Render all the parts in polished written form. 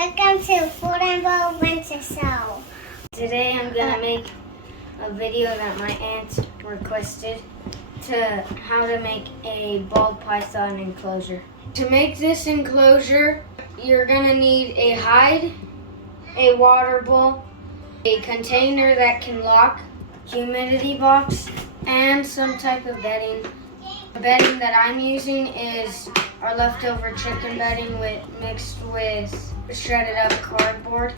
Welcome to Food and Ball Winter Show. Today I'm gonna make a video that my aunt requested to how to make a ball python enclosure. To make this enclosure, you're gonna need a hide, a water bowl, a container that can lock, humidity box, and some type of bedding. The bedding that I'm using is our leftover chicken bedding mixed with shredded up cardboard.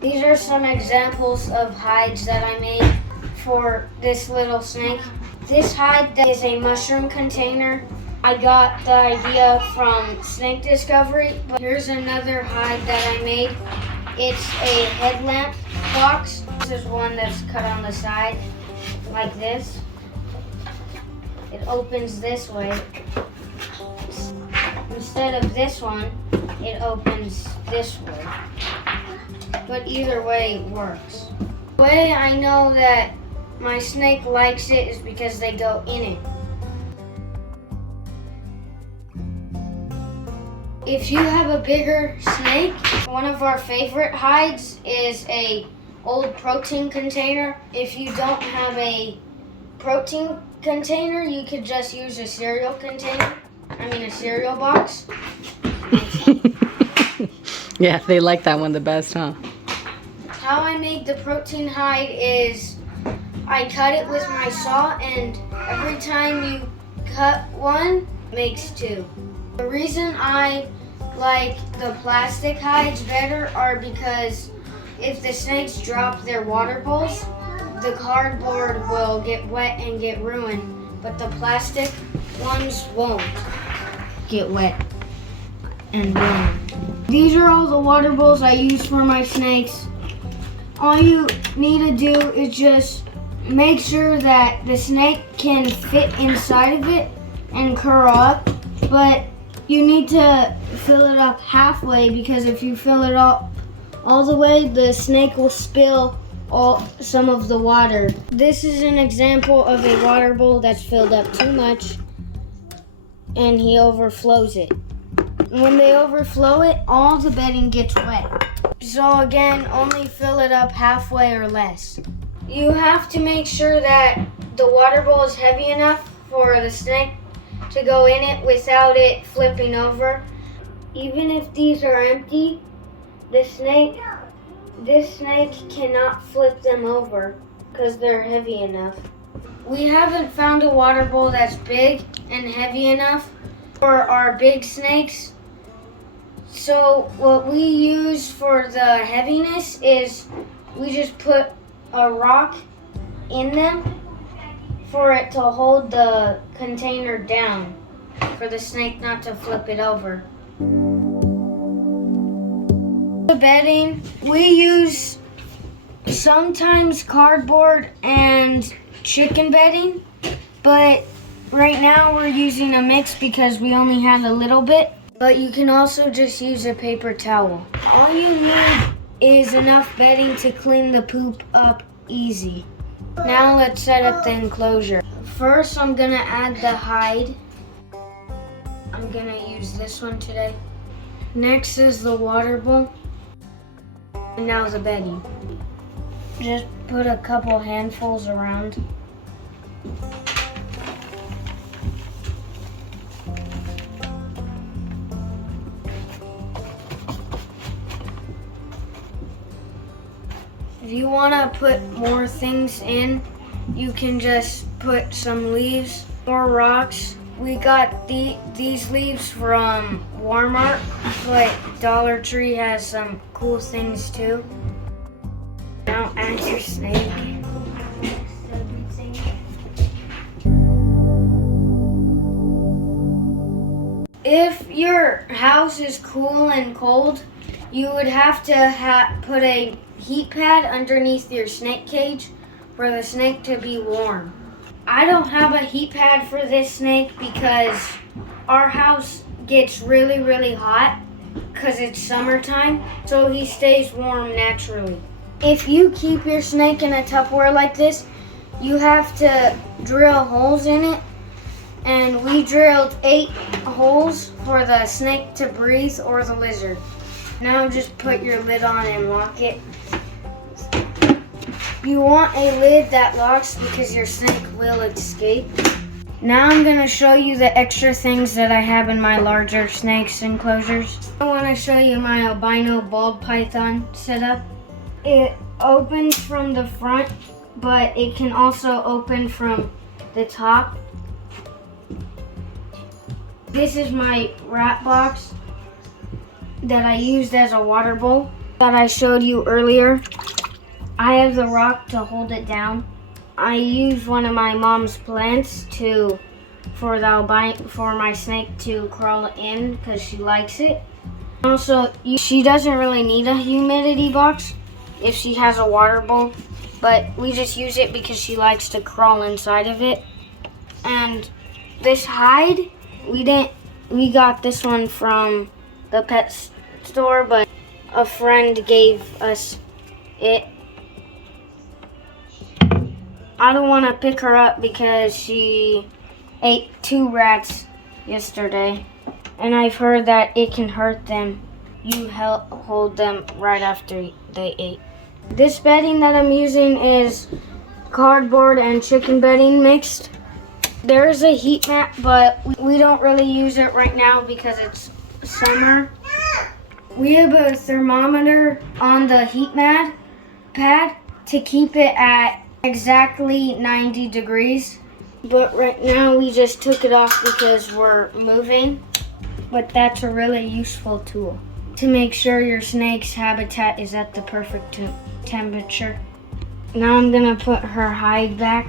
These are some examples of hides that I made for this little snake. This hide is a mushroom container. I got the idea from Snake Discovery, but here's another hide that I made. It's a headlamp box. This is one that's cut on the side like this. It opens this way. Instead of this one, it opens this way. But either way works. The way I know that my snake likes it is because they go in it. If you have a bigger snake, one of our favorite hides is a old protein container. If you don't have a protein container, you could just use a cereal container. A cereal box. Yeah, they like that one the best, huh? How I made the protein hide is I cut it with my saw, and every time you cut one, it makes two. The reason I like the plastic hides better are because if the snakes drop their water bowls, the cardboard will get wet and get ruined, but the plastic ones won't get wet and ruined. These are all the water bowls I use for my snakes. All you need to do is just make sure that the snake can fit inside of it and curl up, but you need to fill it up halfway, because if you fill it up all the way, the snake will spill some of the water. This is an example of a water bowl that's filled up too much and he overflows it. When they overflow it, all the bedding gets wet. So again, only fill it up halfway or less. You have to make sure that the water bowl is heavy enough for the snake to go in it without it flipping over. Even if these are empty, this snake cannot flip them over because they're heavy enough. We haven't found a water bowl that's big and heavy enough for our big snakes. So what we use for the heaviness is we just put a rock in them for it to hold the container down, for the snake not to flip it over. The bedding, we use sometimes cardboard and chicken bedding, but right now we're using a mix because we only had a little bit. But you can also just use a paper towel. All you need is enough bedding to clean the poop up easy. Now let's set up the enclosure. First, I'm gonna add the hide. I'm gonna use this one today. Next is the water bowl. And now the bedding. Just put a couple handfuls around. If you want to put more things in, you can just put some leaves or rocks. We got these leaves from Walmart, but Dollar Tree has some cool things too. Now add your snake. If your house is cool and cold, you would have to put a heat pad underneath your snake cage for the snake to be warm. I don't have a heat pad for this snake because our house gets really, really hot because it's summertime, so he stays warm naturally. If you keep your snake in a Tupperware like this, you have to drill holes in it, and we drilled 8 holes for the snake to breathe or the lizard. Now just put your lid on and lock it. You want a lid that locks because your snake will escape. Now I'm going to show you the extra things that I have in my larger snakes enclosures. I want to show you my albino ball python setup. It opens from the front, but it can also open from the top. This is my rat box that I used as a water bowl that I showed you earlier. I have the rock to hold it down. I used one of my mom's plants for my snake to crawl in because she likes it. Also, she doesn't really need a humidity box if she has a water bowl, but we just use it because she likes to crawl inside of it. And this hide, we got this one from the pet store, but a friend gave us it. I don't want to pick her up because she ate 2 rats yesterday, and I've heard that it can hurt them. You hold them right after they ate. This bedding that I'm using is cardboard and chicken bedding mixed. There's a heat mat, but we don't really use it right now because it's summer. We have a thermometer on the heat pad to keep it at exactly 90 degrees. But right now we just took it off because we're moving. But that's a really useful tool to make sure your snake's habitat is at the perfect temperature. Now I'm gonna put her hide back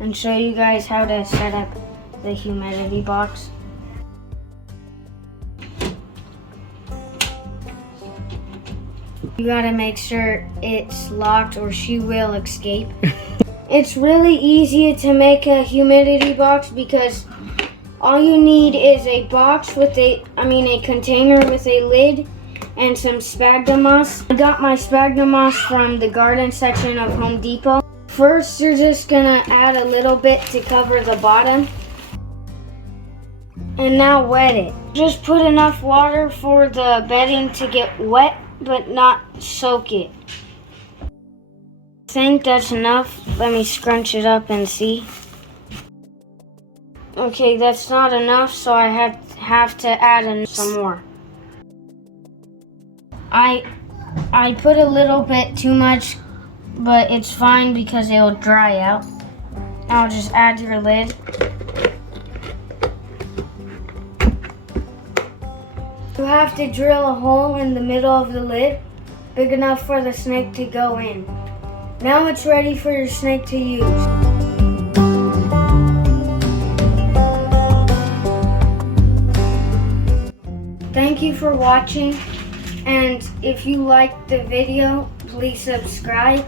and show you guys how to set up the humidity box. You gotta make sure it's locked or she will escape. It's really easy to make a humidity box because all you need is a box with a container with a lid and some sphagnum moss. I got my sphagnum moss from the garden section of Home Depot. First, you're just gonna add a little bit to cover the bottom. And now wet it. Just put enough water for the bedding to get wet, but not soak it. I think that's enough. Let me scrunch it up and see. Okay, that's not enough, so I have to add in some more. I put a little bit too much, but it's fine because it'll dry out. Now just add your lid. You have to drill a hole in the middle of the lid, big enough for the snake to go in. Now it's ready for your snake to use. Thank you for watching, and if you liked the video, please subscribe.